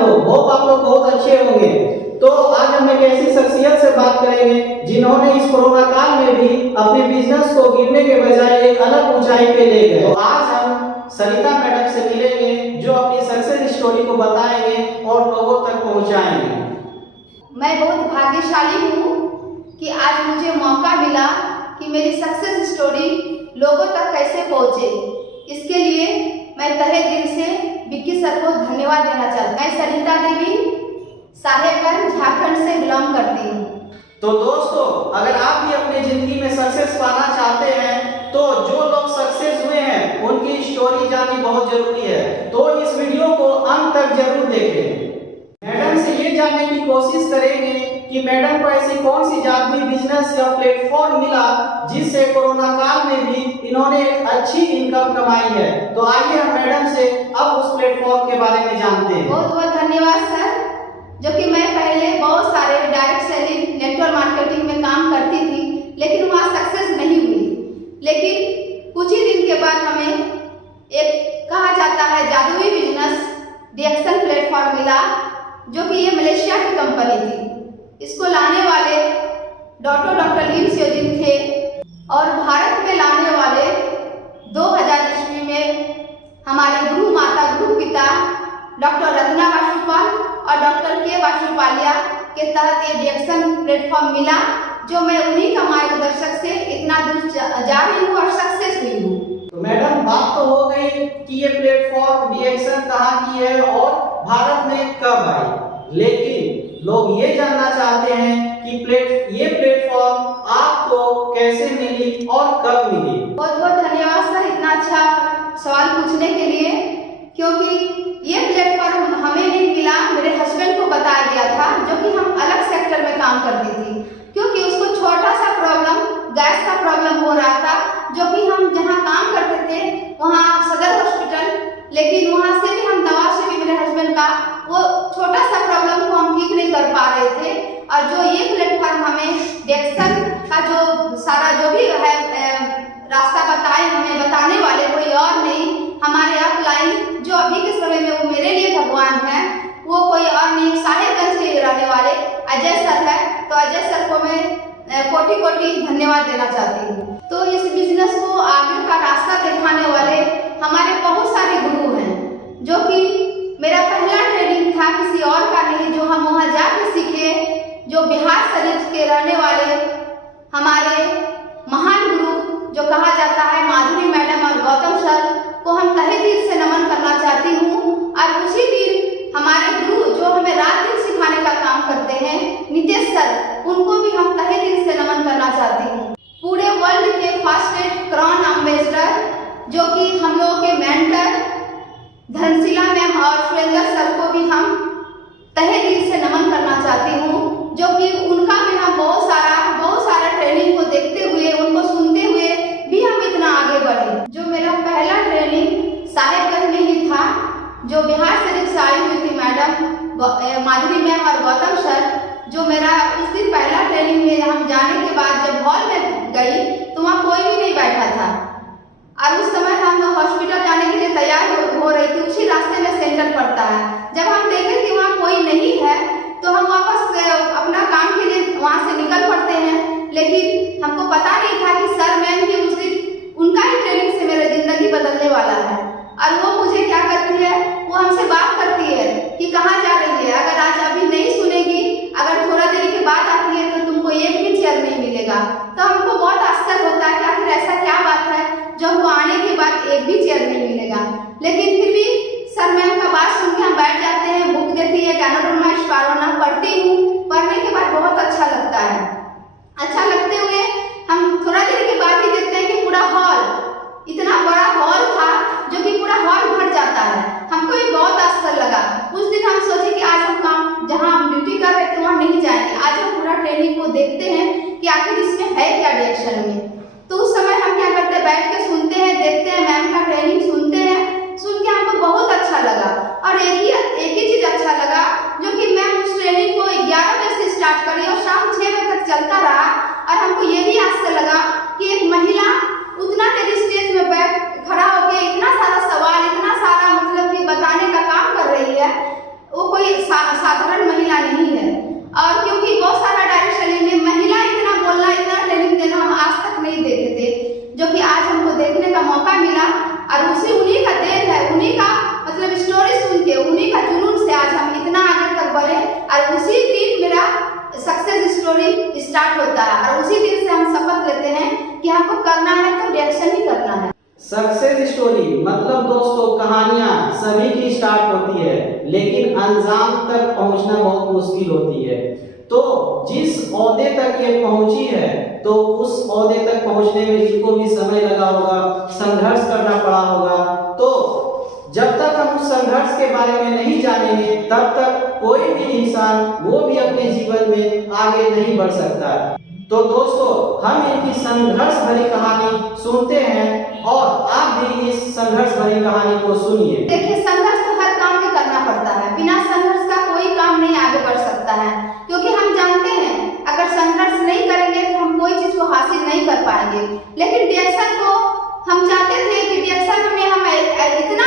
लोग, होप आप लोग बहुत अच्छे होंगे। तो आज हम एक ऐसी शख्सियत से बात करेंगे जिन्होंने इस कोरोना काल में भी अपने बिजनेस को गिरने के बजाय एक अलग ऊंचाई पे ले गए। तो आज हम सरिता मैडम से मिलेंगे जो अपनी सक्सेस स्टोरी को बताएंगे और लोगों तक पहुंचाएंगे। मैं बहुत भाग्यशाली हूँ कि आज मुझे मौका मिला कि मेरी सक्सेस स्टोरी लोगों तक कैसे पहुँचे। इसके लिए मैं तहे दिल से विक्की सर को धन्यवाद देना चाहती हूँ। मैं सरिता देवी साहेबगंज झारखंड से बिलोंग करती हूँ। तो दोस्तों, अगर आप भी अपनी जिंदगी में सक्सेस पाना चाहते हैं तो जो लोग सक्सेस हुए हैं उनकी स्टोरी जाननी बहुत जरूरी है। तो इस वीडियो को अंत तक जरूर देखें। मैडम से ये जानने की कोशिश करेंगे कि मैडम को ऐसी कौन सी जादुई बिजनेस या प्लेटफॉर्म मिला जिससे कोरोना काल में भी इन्होंने एक अच्छी इनकम कमाई है। तो आइए हम मैडम से अब उस प्लेटफॉर्म के बारे में जानते हैं। बहुत बहुत धन्यवाद सर। जो कि मैं पहले बहुत सारे डायरेक्ट सेलिंग नेटवर्क मार्केटिंग में काम करती थी, लेकिन वहाँ सक्सेस नहीं हुई। लेकिन कुछ ही दिन के बाद हमें एक कहा जाता है जादुई बिजनेस डीएक्सन प्लेटफॉर्म मिला, जो कि ये मलेशिया की कंपनी थी। इसको लाने वाले डॉक्टर लीम स्योजिन थे और भारत में लाने वाले 2000 ईस्वी में हमारे गुरु माता गुरु पिता डॉक्टर रत्ना वासुपाल और डॉक्टर के वासुपालिया के तहत ये डीएक्सन प्लेटफॉर्म मिला, जो मैं उन्हीं का मार्गदर्शक से इतना दूर जा रही हूँ और सक्सेस हुई हूँ। तो मैडम, बात तो हो गई कि ये प्लेटफॉर्म डीएक्सन कहाँ की है और भारत में कब आई, लेकिन लोग ये जानना चाहते हैं कि ये प्लेटफॉर्म आपको कैसे मिली और कब मिली। बहुत बहुत धन्यवाद सर इतना अच्छा सवाल पूछने के लिए, क्योंकि ये प्लेटफॉर्म हमें नहीं मिला, मेरे हस्बैंड को बताया गया था, जो कि हम अलग सेक्टर में काम करती थी। क्योंकि उसको छोटा सा प्रॉब्लम, गैस का प्रॉब्लम हो रहा था, जो कि हम जहाँ काम करते थे वहाँ सदर हॉस्पिटल, लेकिन वहाँ से भी हम दवा से भी मेरे हस्बैंड का वो छोटा सा प्रॉब्लम को हम ठीक नहीं कर पा रहे थे। और जो ये प्लेटफॉर्म हमें डीएक्सन का जो सारा जो भी है रास्ता बताए, हमें बताने वाले कोई और नहीं, हमारे अपलाइन जो अभी के समय में वो मेरे लिए भगवान है, वो कोई और नहीं, साहेबगंज के रहने वाले अजय सर है। तो अजय सर को मैं कोटि कोटि धन्यवाद देना चाहती हूँ। तो इस बिजनेस को आगे का रास्ता दिखाने वाले हमारे बहुत सारे गुरु हैं, जो कि मेरा पहला ट्रेनिंग था किसी और का नहीं, जो हम वहाँ जाके सीखे। जो बिहार शरीफ के रहने वाले हमारे महान गुरु जो कहा जाता है माधुरी मैडम और गौतम सर को हम तहे दिल से नमन करना चाहती हूँ। और उसी दिन हमारे गुरु जो हमें रात दिन सिखाने का काम करते हैं नितेश सर, उनको भी हम तहे दिल से नमन करना चाहती हूँ। पूरे वर्ल्ड के फास्टेस्ट क्राउन एम्बेसडर जो कि हम लोगों के मेंटर धनशिला मैम और सुरेंद्र सर को भी हम तहे दिल से नमन करना चाहती हूँ, जो कि उनका भी हम बहुत सारा ट्रेनिंग को देखते हुए, उनको सुनते हुए भी हम इतना आगे बढ़े। जो मेरा पहला ट्रेनिंग साहेबगंज में ही था, जो बिहार शरीफ से आई हुई थी मैडम माधुरी मैम और गौतम सर, जो मेरा उस दिन पहला ट्रेनिंग में हम जाने के बाद जब हॉल में गई तो वहाँ कोई भी नहीं बैठा था। और उस समय हम हॉस्पिटल जाने के लिए तैयार हो रही थी, उसी रास्ते में सेंटर पड़ता है। जब हम देखे कि वहाँ कोई नहीं है तो हम वापस अपना काम के लिए वहाँ से निकल पड़ते हैं, लेकिन हमको पता नहीं था कि सर मैम भी उस दिन उनका ही ट्रेनिंग से मेरी जिंदगी बदलने वाला है। और वो मुझे क्या करती है, वो हमसे बात करती है कि कहाँ जा रही है, अगर आज अभी नहीं सुनेगी, अगर थोड़ा देर के बाद आती है तो तुमको एक भी चेयर नहीं मिलेगा। तो हमको बहुत आश्चर्य होता है कि आखिर ऐसा क्या बात है जो हमको आने के बाद एक भी चेयर नहीं मिलेगा। लेकिन फिर भी सर मैम का बात सुन के हम बैठ जाते हैं। बुक देती है कैनोडोमा स्पारोना, पढ़ती हूँ। पढ़ने के बाद बहुत अच्छा लगता है। अच्छा लगते हुए हम थोड़ा देर के बाद ही देखते हैं कि पूरा हॉल, इतना बड़ा हॉल था जो कि पूरा हॉल भर जाता है। हमको ये बहुत आश्चर्य लगा। उस दिन हम सोचे कि आज हम काम जहाँ हम ड्यूटी कर रहे थे वहाँ नहीं जाएंगे, आज हम पूरा ट्रेनिंग को देखते हैं कि आखिर इसमें है क्या डीएक्सन में। तो उस समय हम क्या करते हैं, बैठ के सुनते हैं, देखते हैं, मैम का ट्रेनिंग सुनते हैं। सुन के हमको बहुत अच्छा लगा और एक ही चीज अच्छा लगा, जो कि मैम उस ट्रेनिंग को 11 बजे से स्टार्ट करी और शाम 6 बजे तक चलता रहा। और हमको ये भी आश्चर्य लगा कि एक महिला उतना सक्सेस स्टोरी मतलब दोस्तों कहानियां सभी की स्टार्ट होती है, लेकिन अंजाम तक पहुंचना बहुत मुश्किल होती है। तो जिस ओहदे तक ये पहुंची है, तो उस ओहदे तक पहुंचने में इनको भी समय लगा होगा, संघर्ष करना पड़ा होगा। तो जब तक हम उस संघर्ष के बारे में नहीं जानेंगे, तब तक कोई भी इंसान वो भी अपने जीवन में आगे नहीं बढ़ सकता। तो दोस्तों, हम इनकी संघर्ष भरी कहानी सुनते हैं और आप भी इस संघर्ष भरी कहानी को सुनिए। देखिए, संघर्ष तो हर काम में करना पड़ता है। बिना संघर्ष का कोई काम नहीं आगे बढ़ सकता है, क्योंकि हम जानते हैं अगर संघर्ष नहीं करेंगे तो हम कोई चीज को हासिल नहीं कर पाएंगे। लेकिन डिएक्शन को हम चाहते थे कि डिएक्शन में हम इतना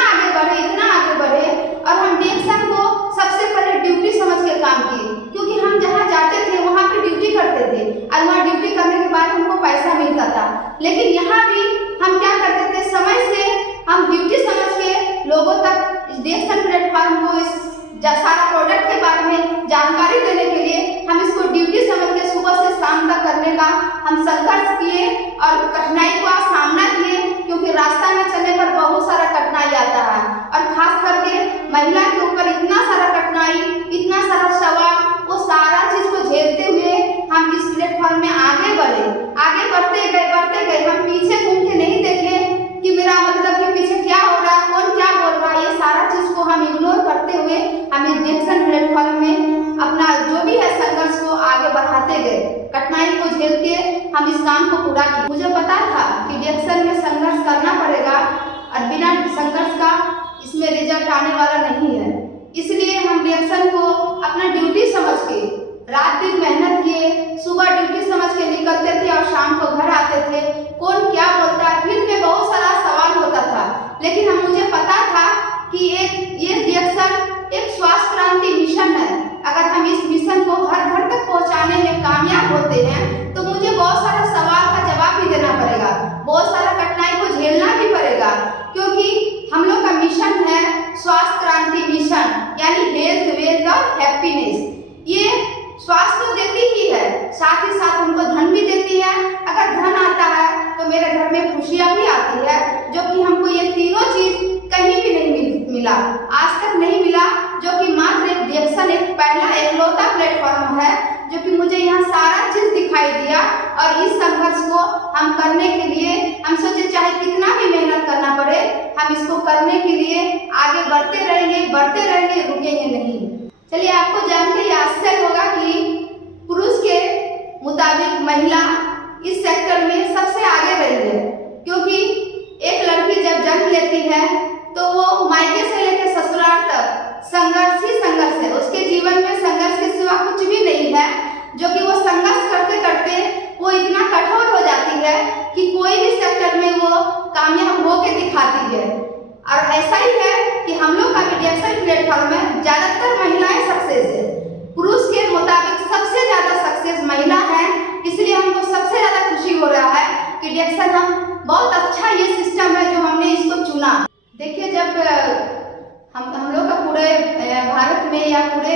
आगे बढ़े और हम डिएक्शन को सबसे पहले ड्यूटी समझ के काम किए, क्योंकि हम जहाँ जाते थे वहाँ पे ड्यूटी करते थे और वहाँ ड्यूटी करने के बाद हमको पैसा मिलता था। लेकिन यहाँ भी हम क्या करते थे, समय से हम ड्यूटी समझ के लोगों तक डिएक्शन प्लेटफॉर्म को इस सारा प्रोडक्ट के बारे में जानकारी देने के लिए हम इसको ड्यूटी समझ के सुबह से शाम तक करने का हम संघर्ष किए और कठिनाई का सामना किए, क्योंकि रास्ता में चलने पर बहुत सारा कठिनाई आता है और खास करके महिला के ऊपर इतना सारा कठिनाई, इतना सारा सवाल, वो सारा चीज को झेलते हुए हम इस प्लेटफॉर्म में आगे बढ़ते गए। हम पीछे घूम के नहीं देखे कि मेरा मतलब कि पीछे क्या हो रहा है, कौन क्या बोल रहा है, ये सारा चीज को हम इग्नोर करते हुए हम इस डिएक्शन प्लेटफॉर्म में अपना जो भी है संघर्ष को आगे बढ़ाते गए। कठिनाई को झेल के हम इस काम को पूरा किए। मुझे पता था कि डिएक्शन में संघर्ष करना पड़ेगा और बिना संघर्ष का इसमें रिजल्ट आने वाला नहीं है। इसलिए हम डिएक्शन को अपना ड्यूटी समझ के रात दिन मेहनत किए, सुबह ड्यूटी समझ के निकलते थे और शाम को घर आते थे। कौन क्या बोलता है, फिर में बहुत सारा सवाल होता था, लेकिन मुझे पता था कि ये डिएक्शन एक स्वास्थ्य क्रांति मिशन है। अगर हम इस मिशन को हर घर तक पहुंचाने में कामयाब होते हैं तो मुझे बहुत सारा सवाल का जवाब भी देना पड़ेगा, बहुत सारा कठिनाई को झेलना भी पड़ेगा, क्योंकि हम लोग का मिशन है स्वास्थ्य क्रांति मिशन, यानी हेल्थ, वेल्थ और हैप्पीनेस। ये स्वास्थ्य तो देती ही है, साथ ही साथ उनको धन भी देती है। अगर धन आता है तो मेरे घर में खुशियां भी आती है, जो कि हमको ये तीनों चीज कहीं भी नहीं मिला, आज तक नहीं मिला, जो कि मात्र एक डिएक्शन एक पहला एकलौता प्लेटफॉर्म है जो कि मुझे यहाँ सारा चीज दिखाई दिया। और इस संघर्ष को हम करने के लिए हम सोचे चाहे कितना भी मेहनत करना पड़े, हम इसको करने के लिए आगे बढ़ते रहेंगे, रुकेंगे नहीं। चलिए, आपको जान के आश्चर्य होगा कि पुरुष के मुताबिक महिला इस सेक्टर में सबसे आगे रही है, क्योंकि एक लड़की जब जन्म लेती है तो वो मायके से लेकर ससुराल तक संघर्ष ही संघर्ष है। उसके जीवन में संघर्ष के सिवा कुछ भी नहीं है, जो कि वो संघर्ष करते करते वो इतना कठोर हो जाती है कि कोई भी सेक्टर में वो कामयाब होके दिखाती है। और ऐसा ही है कि हम लोग का डिएक्शन प्लेटफॉर्म में ज्यादातर महिलाएं सक्सेस है। पुरुष के मुताबिक सबसे ज्यादा सक्सेस महिला है, इसलिए हमको सबसे ज्यादा खुशी हो रहा है कि डिएक्शन हम बहुत अच्छा ये सिस्टम है जो हमने इसको चुना। देखिए, जब हम लोग का पूरे भारत में या पूरे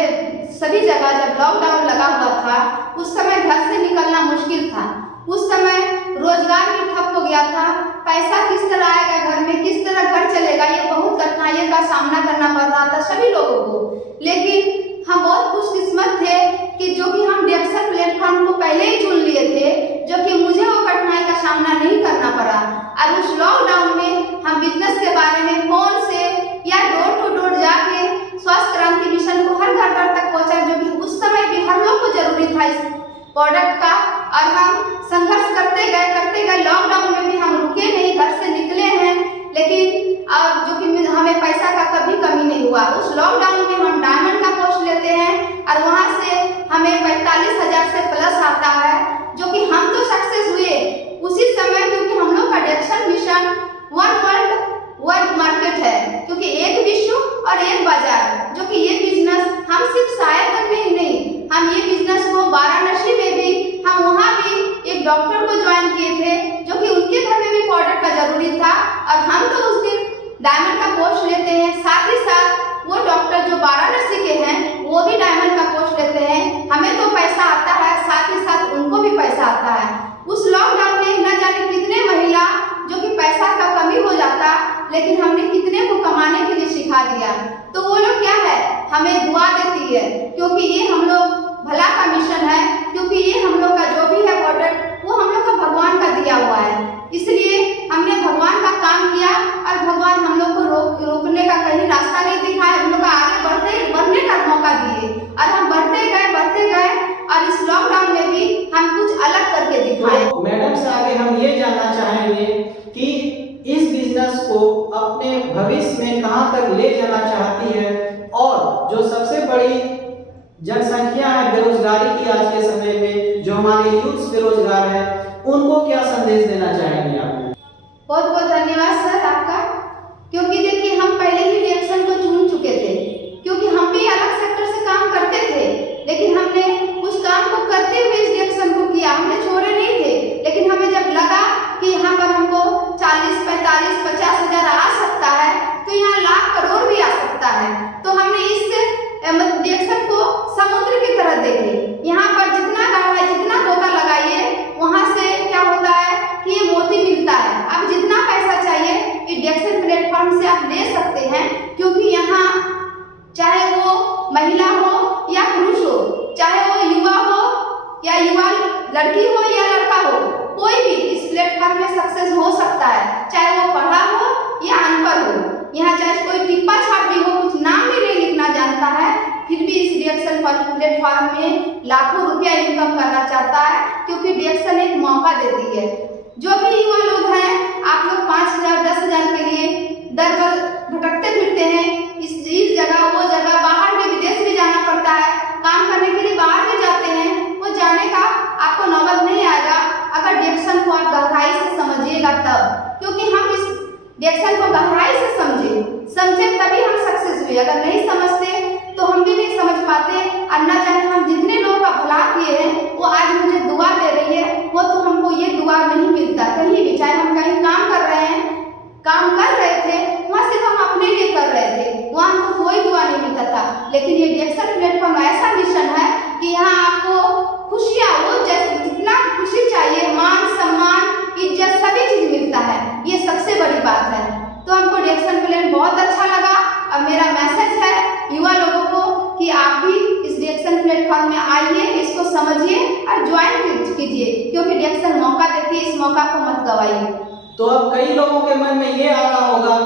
सभी जगह जब लॉकडाउन लगा हुआ था, उस समय घर से निकलना मुश्किल था। उस समय रोजगार भी ठप हो गया था, पैसा किस तरह आएगा घर में, किस तरह घर चलेगा, ये बहुत कठिनाइयों का सामना करना पड़ रहा था सभी लोगों को। लेकिन हम बहुत खुशकिस्मत थे कि जो कि हम डिएक्शन प्लेटफॉर्म को पहले ही चुन लिए थे, जो कि मुझे वो कठिनाई का सामना नहीं करना पड़ा। और उस लॉकडाउन में हम बिजनेस के बारे में फोन से या डोर टू डोर जाके स्वास्थ्य क्रांति मिशन को हर घर तक पहुंचा, जो कि उस समय भी हम लोग को जरूरी था इस प्रोडक्ट का। और हम संघर्ष करते गए, लॉकडाउन में भी हम रुके नहीं, घर से निकले हैं, लेकिन जो कि हमें पैसा का कभी कमी नहीं हुआ। उस लॉकडाउन में हम डायमंड का पोस्ट लेते हैं और वहां से हमें 45,000 से प्लस आता है, जो कि हम तो सक्सेस हुए उसी समय, क्योंकि हम लोग का डिएक्शन mission one world world market है, क्योंकि एक विश्व और एक बाजार, जो कि ये बिजनेस हम सिर्फ सायरगंज में ही नहीं, हम ये बिजनेस को वाराणसी में भी, हम वहाँ भी एक डॉक्टर को ज्वाइन किए थे, जो कि उनके घर में भी प्रोडक्ट का जरूरी था, और हम तो उस दिन डायमंड का पोस्ट लेते हैं। साथ ही साथ वो डॉक्टर जो वाराणसी के हैं वो भी डायमंड का पोस्ट लेते हैं। हमें तो पैसा आता है, साथ ही साथ की है, क्योंकि ये हम लोग भला का मिशन है, क्योंकि ये हम लोग का जो भी है प्रोडक्ट वो हम लोग का भगवान का दिया हुआ है। इसलिए हमने भगवान का काम किया और भगवान हम लोग को रोकने का कहीं रास्ता नहीं दिखाया, हम लोग का आगे बढ़ने का मौका दिए और हम बढ़ते गए और इस लॉकडाउन में भी हम कुछ अलग करके दिखाए। तो मैडम से आगे हम ये जानना चाहेंगे कि इस बिजनेस को अपने भविष्य में कहां तक ले जाना चाहती है और जो सबसे बड़ी जनसंख्या है बेरोजगारी की आज के समय में, जो हमारे यूथ बेरोजगार है, उनको क्या संदेश देना चाहेंगे आप? बहुत बहुत धन्यवाद सर आपका, क्योंकि देखिए हम पहले ही रिएक्शन को चुन चुके थे, क्योंकि हम भी अलग सेक्टर से काम करते थे, लेकिन हमने उस काम को करते हुए इस रिएक्शन को किया, हमने छोड़े नहीं थे। लेकिन हमें जब लगा कि यहाँ पर हमको 40, 45, 50 हजार आ सकता है, तो यहाँ लाख करोड़ भी आ सकता है, तो हमने इस रिएक्शन को समुद्र की तरह देखे। यहाँ पर जितना गहरा जितना गोता लगाइए वहाँ से क्या होता है कि ये मोती मिलता है। अब जितना पैसा चाहिए इस रिएक्शन प्लेटफॉर्म से आप ले सकते हैं, क्योंकि यहाँ चाहे वो महिला हो या पुरुष हो, चाहे वो युवा हो या युवा लड़की हो या लड़का हो, कोई भी इस प्लेटफॉर्म में सक्सेस हो सकता है, चाहे वो पढ़ा हो या अनपढ़ हो। यहाँ चाहे कोई टिप्पा छाप भी हो, कुछ नाम भी नहीं लिखना जानता है, फिर भी इस रिएक्शन प्लेटफॉर्म में लाखों रुपया इनकम करना चाहता है, क्योंकि रिएक्शन एक मौका देती है। जो भी युवा लोग हैं, आप लोग 5,000, 10,000 के लिए दर दर भटकते फिरते हैं, इस जगह वो जगह, बाहर में विदेश भी जाना पड़ता है, काम करने के लिए बाहर भी जाते हैं, वो जाने का आपको नौबत नहीं आएगा अगर रिएक्शन को आप गहराई से समझिएगा तब, क्योंकि हम इस रिएक्शन को गहराई से समझे तभी हम सक्सेस हुए। अगर नहीं समझते तो हम भी नहीं समझ पाते, और न जाने हम जितने लोगों का भला किए हैं वो आज मुझे दुआ दे रही है, वो तो हमको ये दुआ नहीं मिलता कहीं भी। चाहे हम कहीं काम कर रहे थे, वहाँ सिर्फ हम अपने लिए कर रहे थे, वहाँ हमको कोई दुआ नहीं मिलता था। लेकिन ये रिएक्शन प्लेटफॉर्म ऐसा मिशन है कि यहाँ आपको खुशियाँ, वो जैसे जितना खुशी चाहिए, मान सम्मान इज्जत सभी चीज मिलता है, ये सबसे बड़ी बात है। तो हमको रिएक्शन प्लान बहुत अच्छा लगा और मेरा मैसेज है युवा लोगों को कि आप भी इस रिएक्शन प्लेटफॉर्म में आइए, इसको समझिए और ज्वाइन कीजिए, क्योंकि रिएक्शन मौका देती है, इस मौका को मत गवाइए। तो अब कई लोगों के मन में ये आ रहा होगा,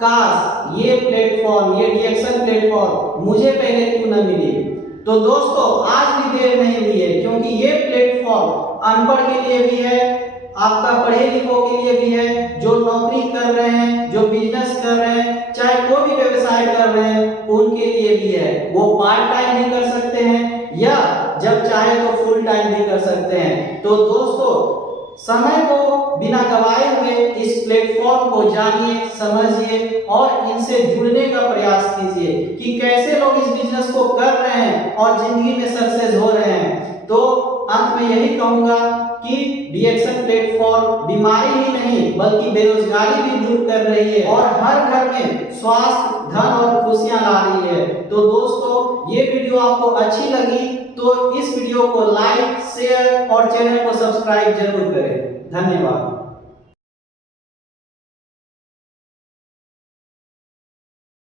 काश ये प्लेटफॉर्म, ये रिएक्शन प्लेटफॉर्म मुझे पहले क्यों न मिली। तो दोस्तों आज भी देर नहीं हुई है, क्योंकि ये प्लेटफॉर्म अनपढ़ के लिए भी है, आपका पढ़े लिखों के लिए भी है, जो नौकरी कर रहे हैं, जो बिजनेस कर रहे हैं, चाहे कोई भी व्यवसाय कर रहे हैं, उनके लिए भी है। वो पार्ट टाइम भी कर सकते हैं या जब चाहे तो फुल टाइम भी कर सकते हैं। तो दोस्तों समय को बिना गवाए हुए इस प्लेटफॉर्म को जानिए, समझिए और इनसे जुड़ने का प्रयास कीजिए कि कैसे लोग इस बिजनेस को कर रहे हैं और जिंदगी में सक्सेस हो रहे हैं। तो अंत में यही कहूंगा कि रिएक्शन प्लेटफॉर्म बीमारी ही नहीं बल्कि बेरोजगारी भी दूर कर रही है और हर घर में स्वास्थ्य, धन और खुशियां ला रही है। तो दोस्तों ये वीडियो आपको अच्छी लगी तो इस वीडियो को लाइक, शेयर और चैनल को सब्सक्राइब जरूर करें। धन्यवाद।